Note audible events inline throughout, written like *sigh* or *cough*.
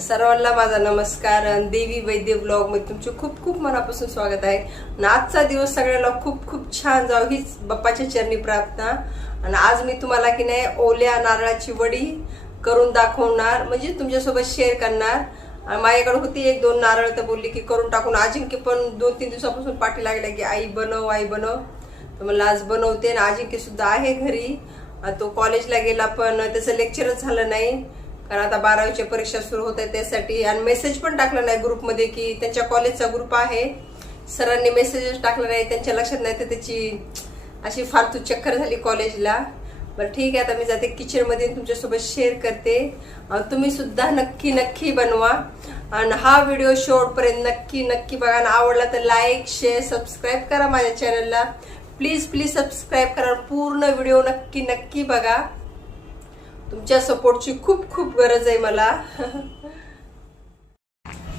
सर्वांना माझा नमस्कार. देवी वैद्य ब्लॉगमध्ये तुमचे खूप खूप मनापासून स्वागत आहे. आणि आजचा दिवस सगळ्याला खूप खूप छान जाऊ हीच बाप्पाच्या चरणी प्रार्थना. आणि आज मी तुम्हाला की नाही ओल्या नारळाची वडी करून दाखवणार म्हणजे तुमच्यासोबत शेअर करणार. माझ्याकडे होती एक दोन नारळ तर बोलली की करून टाकून अजिंक्य पण दोन तीन दिवसापासून पाठी लागल्या की आई बनव आई बनव. तर मला आज बनवते आणि अजिंक्य सुद्धा आहे घरी. तो कॉलेजला गेला पण त्याचं लेक्चरच झालं नाही. कारण आता बारावीच्या परीक्षा सुरू होत आहे त्यासाठी. आणि मेसेज पण टाकला नाही ग्रुपमध्ये की त्यांच्या कॉलेजचा ग्रुप आहे. सरांनी मेसेजेस टाकला नाही त्यांच्या लक्षात नाही तर त्याची अशी फालतू चक्कर झाली कॉलेजला बरं ठीक आहे आता मी जाते किचनमध्ये तुमच्यासोबत शेअर करते. तुम्ही सुद्धा नक्की नक्की बनवा. आणि हा व्हिडिओ शेवटपर्यंत नक्की नक्की बघा. आणि आवडला तर लाईक शेअर सबस्क्राईब करा माझ्या चॅनलला प्लीज प्लीज सबस्क्राईब करा. पूर्ण व्हिडिओ नक्की नक्की बघा. तुमच्या सपोर्टची खूप खूप गरज आहे मला. *laughs*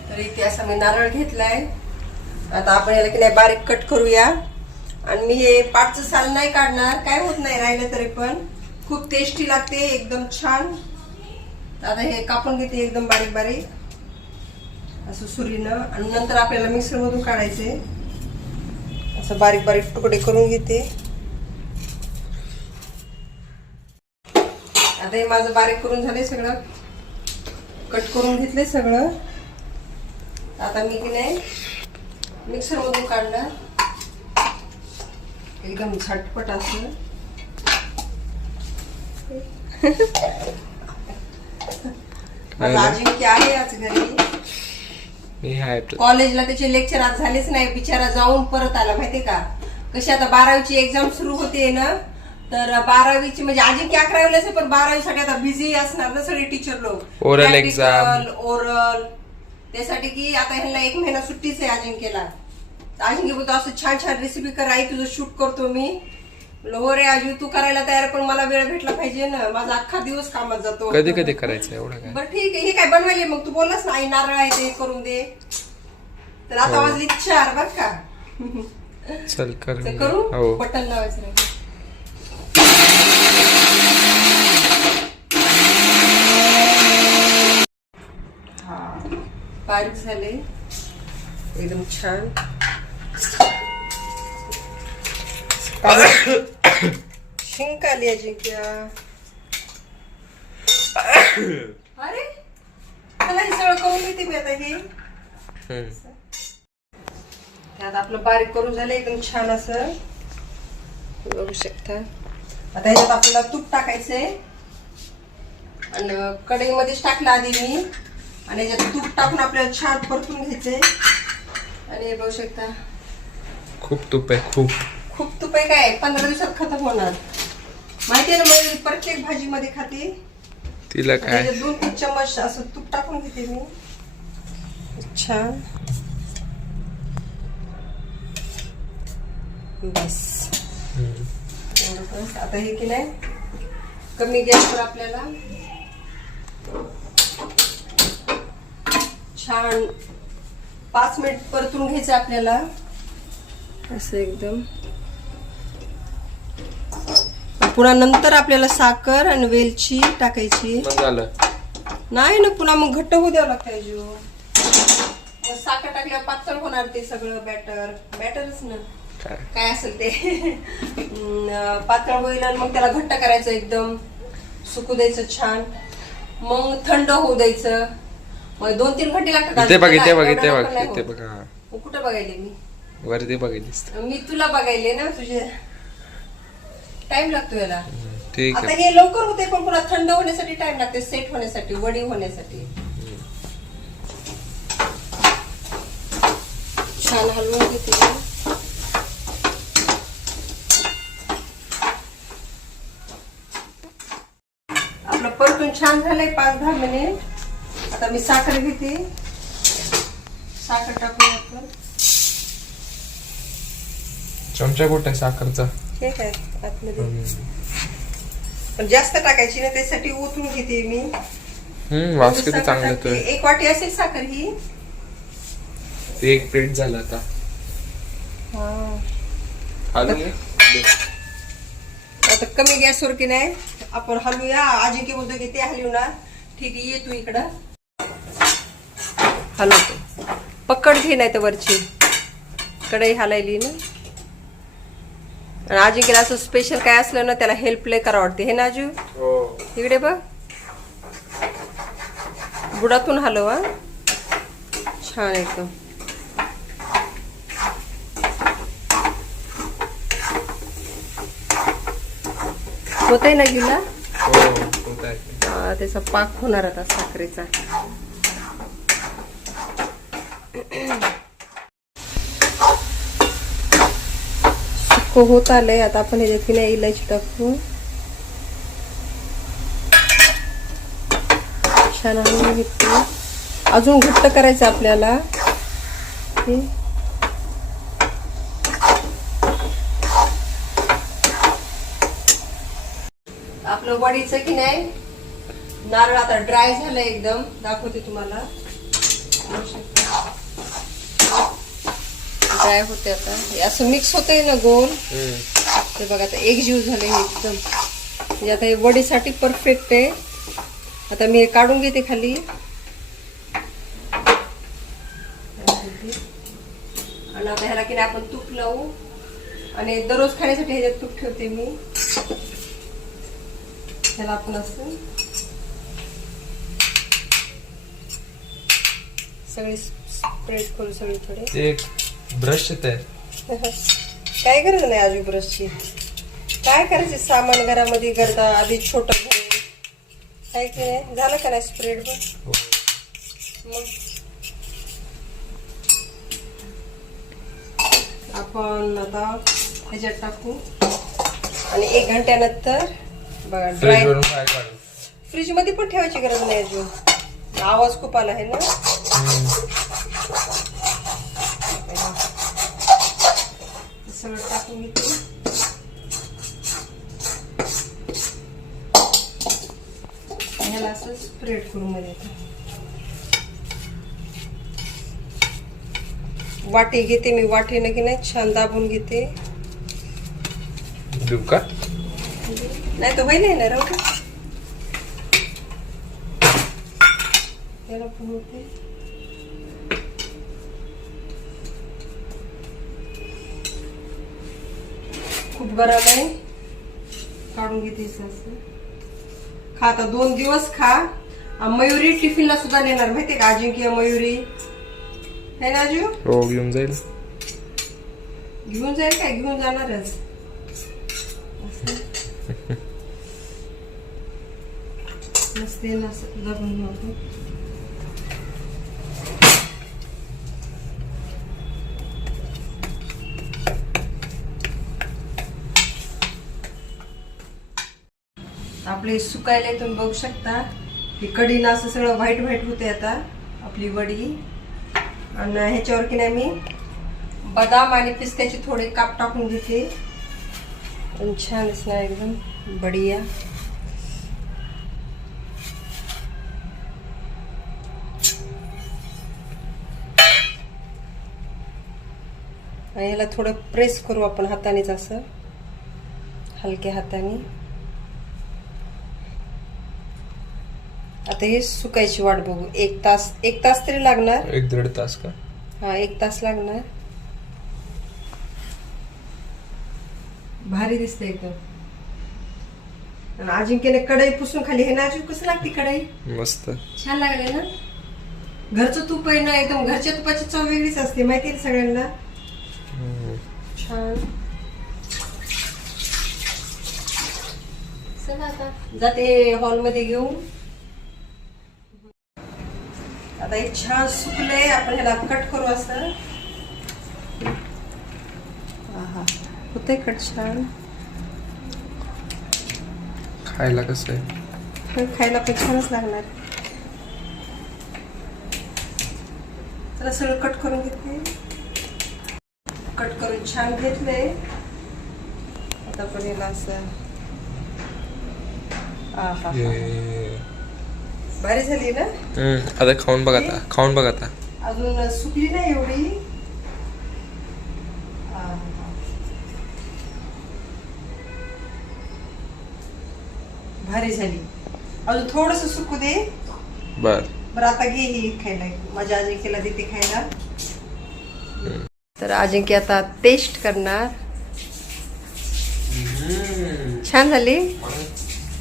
तर इथे असा मी नारळ घेतलाय. आता आपण याला की नाही बारीक कट करूया. आणि मी हे पाठचं साल नाही काढणार. काय होत नाही राहिलं तरी पण. खूप टेस्टी लागते एकदम छान. आता हे कापून घेते एकदम बारीक बारीक. असं सुरीनं. आणि नंतर आपल्याला मिक्सरमधून काढायचे. असं बारीक बारीक तुकडे करून घेते. आता हे माझं बारीक करून झाले सगळं. कट करून घेतले सगळं. आता मी की नाही मिक्सरमधून काढणार. एकदम झटपट असं. अजिंक्य आहे आज घरी? मी आहे कॉलेजला त्याचे लेक्चर आज झालेच नाही. बिचारा जाऊन परत आला माहितीये का? कशी आता बारावीची एक्झाम सुरू होते ना तर बारावीची म्हणजे अजिंक्य अकरावीलाच आहे, पण बारावीसाठी आता बिझी असणार ना सगळे टीचर लोक. Oral exam. ओरल त्यासाठी की आता ह्यांना एक महिना सुट्टीच आहे अजिंक्यला अजिंक्य बोलतो असं छान छान रेसिपी कर आई तुझं शूट करतो मी. हो रे आजू तू करायला तयार पण मला वेळ भेटला पाहिजे ना. माझा अख्खा दिवस कामात जातो. कधी कधी करायचं एवढं काय? बरं ठीक आहे हे काय बनवायले? मग तू बोललास ना आई नारळ आहे ते करून दे. तर आता हो. वाजली चार बर का? चल कर तर करू? हो. बटन लावायचं राहिलं. हा बारीक झाले. एकदम छान. शिंक आली अजिंक्य अरे मला हे सगळं करून घेते मी आता हे. हम्म. त्यात आपलं बारीक करून झालं एकदम छान असं. बघू शकता. आता ह्याच्यात आपल्याला तूप टाकायचंय. आणि कढईमध्येच टाकलं आधी मी. आणि ह्याच्यात तूप टाकून आपल्याला छान परतून घ्यायचंय. आणि हे बघू शकता. खूप तूप आहे खूप. खूप तूप काय? पंधरा दिवसात खतम होणार. माहिती आहे ना मी प्रत्येक भाजीमध्ये खाते. तिला काय? दोन तीन चम्मच असं तूप टाकून घेते मी. छान बस. आता हे की नाही? कमी गॅसवर आपल्याला छान पाच मिनिट परतून घ्यायचं आपल्याला. असं एकदम. पुन्हा नंतर आपल्याला साखर आणि वेलची टाकायची. मग झालं. नाही ना पुन्हा मग घट्ट होऊ द्यावं लागतं मग साखर टाकल्यावर पातळ होणार ते सगळं बॅटर बॅटरच ना. काय? असेल ते. पातळ होईल आणि मग त्याला घट्ट करायचं एकदम. सुकू द्यायचं छान. मग थंड होऊ द्यायचं. मग दोन तीन घंटे लागतात इथे बघ इथे बघ लवकर बघ होत. बघ कुठं बघायले मी? वरती बघितलीस मी तुला बघायले ना तुझे. टाइम लागतो याला. ठीक आता आहे हे लवकर होते पण पुन्हा थंड होण्यासाठी टाइम लागते सेट होण्यासाठी वडी होण्यासाठी. छान हलवून घेते आपलं परतून छान झालंय पाच दहा मिनिट. आता मी साखर घेते. साखर टाकूया आपण. चमचा कुठे आहे साखरचा? हे काय? आतमध्ये. पण जास्त टाकायची ना त्यासाठी ओतून घेते मी. हम्म वास किती चांगला टाकते. येतोय. एक वाटी असेल साखर ही. ते एक प्लेट झालं आता. हा. आता कमी गॅसवर की नाही आपण हलवूया आजी की बोलतो की ते हलवू ना. ठीक आहे ये तू इकडं. हलवतो. पकड घे नाही तर वरची. कढई हलायली ना. अजिंक्यला असं स्पेशल काय असलं ना त्याला हेल्प लय करा वाटते. हे ना अजू हो. इकडे बघ. बुडातून हलव हा. छान एकदम. होतंय ना गिला? होत आहे. हा, त्याचा पाक होणार आता साखरेचा. सुक्क होत आलंय. आता आपण ह्याच्यात की नाही इलायची टाकू. छान हलवून घेतली अजून घट्ट करायचं आपल्याला. आपलं वडीचं की नाही? नारळ आता ड्राय झालं एकदम. दाखवते तुम्हाला. ड्राय होते आता? हे असं मिक्स होतंय ना गोल. ते बघा आता एक जीव झाले हे एकदम. म्हणजे आता हे वडीसाठी परफेक्ट आहे. आता मी काढून घेते खाली. आणि आता ह्याला की नाही आपण तूप लावू. आणि दररोज खाण्यासाठी ह्याच्यात तूप ठेवते मी. ह्याला आपण असं सगळे स्प्रेड करू सगळे थोडे. ब्रश आहे काय गरज नाही आजू ब्रशची काय करायचे सामान घरामध्ये करता? आधी छोट काय की नाही? झालं का नाही स्प्रेड हो. मग? आपण आता ह्याच्यात टाकू. आणि एक घंट्यानंतर बघा ड्राय फ्रीजमध्ये पण ठेवायची गरज नाही अजून. आवाज खूप आला आहे ना हम्म. सगळं टाकून घेते ह्याला असं स्प्रेड करून मध्ये. वाटी घेते मी वाटीनं की नाही छान दाबून घेते देऊ का नाही तर होईल ना राहू दे. याला पण गरम आहे? काढून घेते खा आता दोन दिवस खा. मयुरी टिफिनला सुद्धा नेणार माहितीये का अजिंक्य मयुरी? है ना अजू हो घेऊन जाईल. घेऊन जाईल काय? घेऊन जाणारच. असं. *laughs* मस्त आपले सुकायला तुम्ही बघू शकता. हे कढीनं असं सगळं व्हाईट व्हाईट होते आता आपली वडी. आणि ह्याच्यावर की नाही मी बदाम आणि पिस्त्याचे थोडे काप टाकून घेते. आणि छान असणार एकदम बढिया. आणि थोडं प्रेस करू आपण हातानेच असं. हलक्या हाताने. आता हे सुकायची वाट बघू. एक तास एक तास तरी लागणार? एक दीड तास का? हा एक तास लागणार. भारी दिसते एकदम आणि अजिंक्यने कढई पुसून खाली हे ना अजून कसं लागते कढई? मस्त. छान लागले ना? घरचं तूप आहे ना एकदम घरच्या तुपाची चव वेगळीच असते. माहिती आहे सगळ्यांना. छान. चला आता. जाते हॉलमध्ये घेऊन. आता हे छान सुकलंय आपण ह्याला कट करू असं. होतंय कट छान खायला कसं आहे? खायला पण छानच लागणार. चला सगळं कट करून घेतले कट करून छान घेतले आता पण याला असं. भारी झाली ना? हम्म आता खाऊन बघ आता खाऊन बघ आता. अजून सुकली ना एवढी. भारी झाली. अजून थोडस सुकू दे. बर. बर आता घे ही खायला. माझ्या अजिंक्यला देते खायला. तर अजिंक्य आता टेस्ट करणार. छान झाली?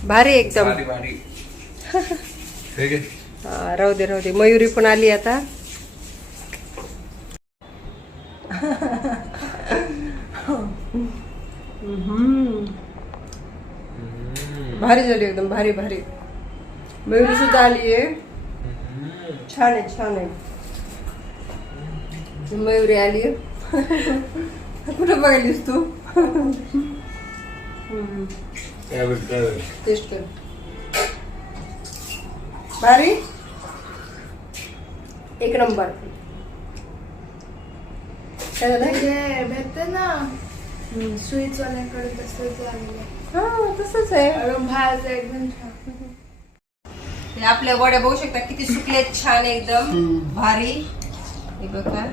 भारी. एकदम. *laughs* राहू दे राहू दे मयुरी पण आली आता. भारी झाली एकदम भारी भारी मयुरी सुद्धा आली आहे छान आहे छान आहे मयुरी आली कुठं बघायलीस तू टेस्ट कर भारी एक नंबर. काय झालं म्हणजे भेटते ना. स्वीट्स वाल्याकडे तसंच लागले. हा तसंच आहे. एकदम छान. हे आपल्या वड्या बघू शकता किती सुकलेत छान एकदम. भारी. हे बघा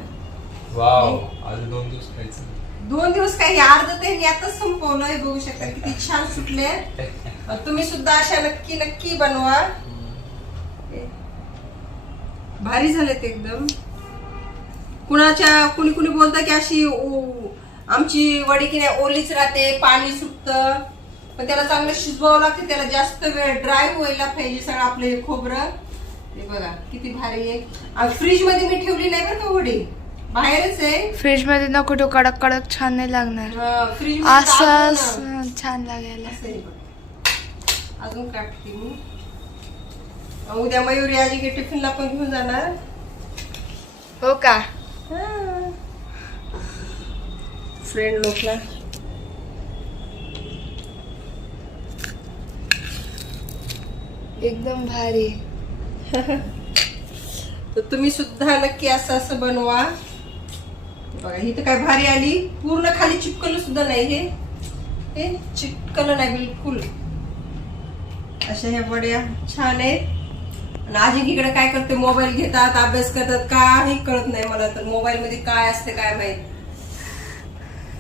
वाव आज दोन दिवस खायचं. दोन दिवस काही अर्ध ते मी आताच संपवलं हे बघू शकता. किती छान सुटले *laughs* तुम्ही सुद्धा अशा नक्की नक्की बनवा. भारी झालेत एकदम. कुणाच्या कुणी कुणी बोलतं की अशी ओ- आमची वडी की नाही ओलीच राहते पाणी सुटतं. पण त्याला चांगलं शिजवावं लागते त्याला जास्त वेळ ड्राय व्हायला पाहिजे सगळं आपलं हे खोबरं. बघा किती भारी आहे. फ्रीजमध्ये मी ठेवली नाही बरं का वडी? बाहेरच आहे. फ्रीजमध्ये ना कुठं कडक कडक छान नाही लागणार. फ्रीज असं छान लागेल. अजून काटते मी. अं, उद्या मयुरी आजी के टिफिनला पण घेऊन जाणार. हो का? फ्रेंड लोकला. एकदम भारी. *laughs* तर तुम्ही सुद्धा नक्की असं असं बनवा. बघा ही तर काय भारी आली. पूर्ण खाली चिपकलं सुद्धा नाही हे. हे चिपकलं नाही बिलकुल. अशा ह्या वड्या छान आहेत. अजून इकडे काय करते? मोबाईल घेतात अभ्यास करतात काही कळत नाही मला. तर मोबाईल मध्ये काय असते काय माहीत?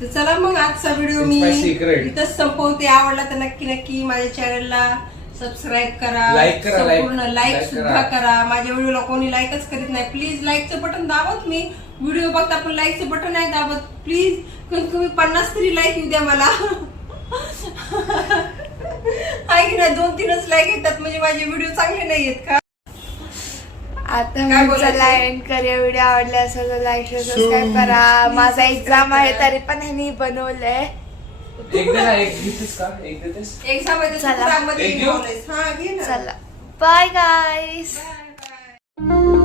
तर चला मग आजचा व्हिडिओ मी. इथंच संपवते. आवडला तर नक्की नक्की माझ्या चॅनलला सबस्क्राईब करा. संपूर्ण लाईक सुद्धा करा. माझ्या व्हिडिओला कोणी लाईकच करीत नाही. प्लीज लाईकचं बटन दाबत मी. व्हिडिओ बघता पण लाईकचं बटन नाही दाबत. प्लीज कमी पन्नास तरी लाईक येऊ द्या मला. *laughs* आहे की नाही? दोन तीनच लाईक येतात. म्हणजे माझे व्हिडिओ चांगले नाही आहेत का? आता काय मी बोलायचं? चला एंड करूया व्हिडिओ आवडला असेल तर लाईक शेअर सबस्क्राईब करा माझा एक्झाम आहे तरी पण ह्यांनी बनवलंय एक दे ना एक घेतेस का एक देतेस एक्झाममध्ये चला. सुद्धा मध्ये एक घेऊ? involve आहेस. हा घे ना चला बाय गाईस Bye, bye.